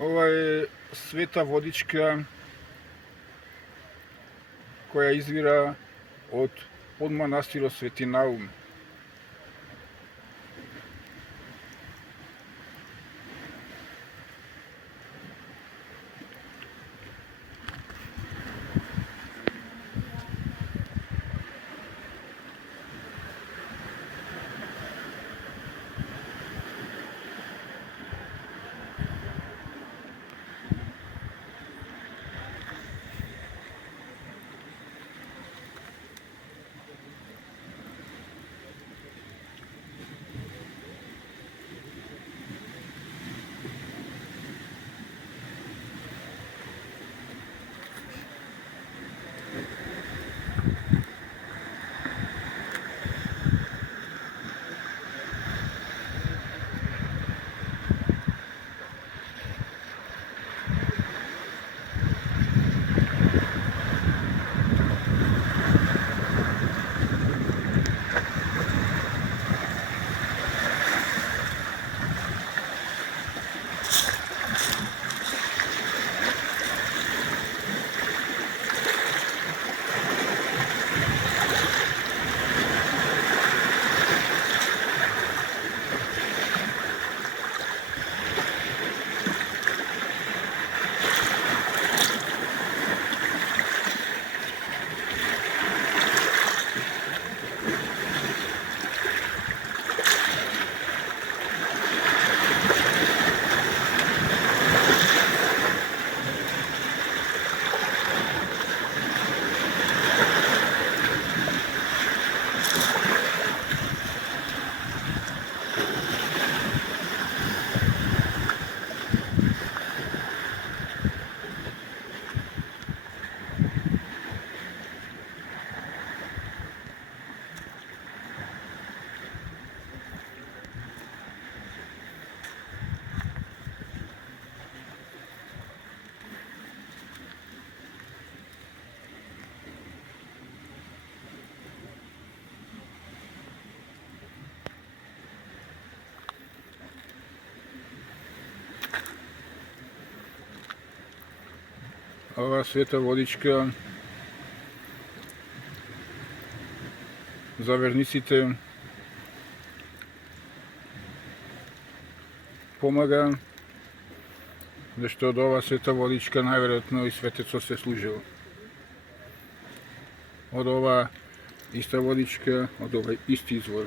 Ova je sveta vodička koja izvira od podmanastira Sveti Naum. Ova sveta vodička za vernicite pomaga, zašto od ova sveta vodička najvjerojatno i svetec se služilo. Od ova ista vodička, od ovaj isti izvor.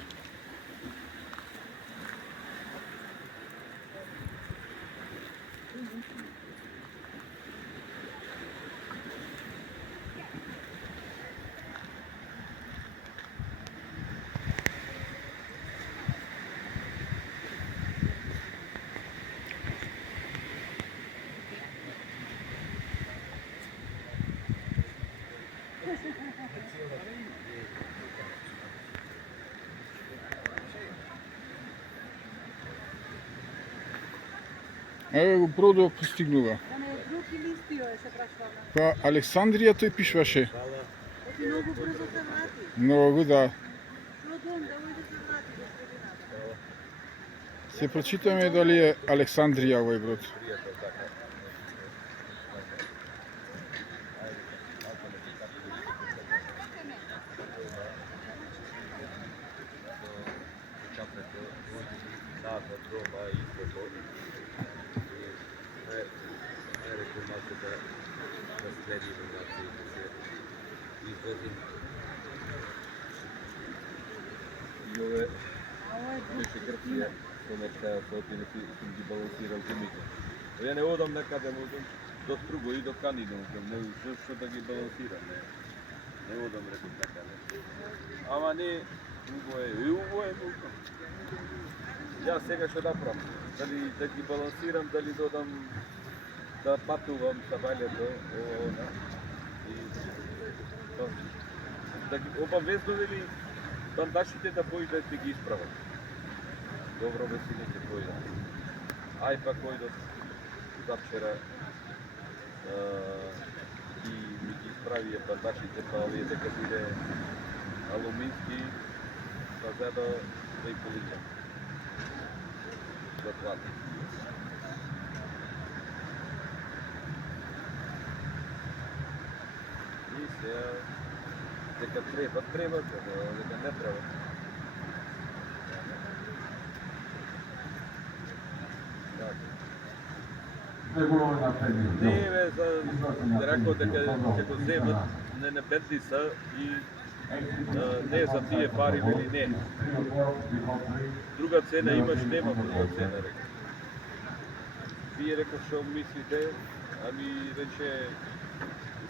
Evo го Бродо пристигнува. Па Александрија тој пишваше. Много бързо се врати. Многу, да. Трудно да уйде се врати господина. Се прочитаме дали е Александрија овој брод. Ove više Grčije su neka sotine su ги балансирал земите. Ja ne odam nekada do Strugo i do Kaninu, ne što da ги балансирам, не odam rekao nekada. Ама не, уво е мука. Ja сега ще направам, дали да ги балансирам, дали додам да пътувам sa валето, да ги обавездам ли бандашите да пойдат да ги изправят. Добро веселите пойдат. Ай па койдат завчера и ми ги изправи бандашите, па овие дека биде алумински, па заедно да и полица. Да плати. Дека треба, но дека не треба. Не е за рекao дека ќе го земат не Бентлиса и не е за тие пари или не. Друга цена имаш, нема друга цена, рекao. Вие рекao што мислите, ами рече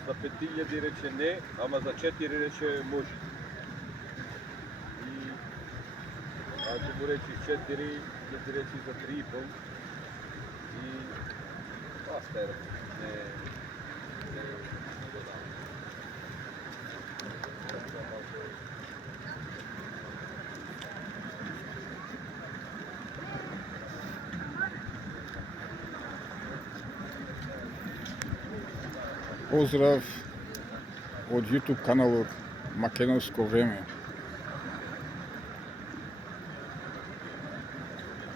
за 5000 рече не, ама за 4 рече може. И ако му речиш 4, ќе ти речи за 3,5 и баста е рекao. Не Поздрав од YouTube каналот Македонско време.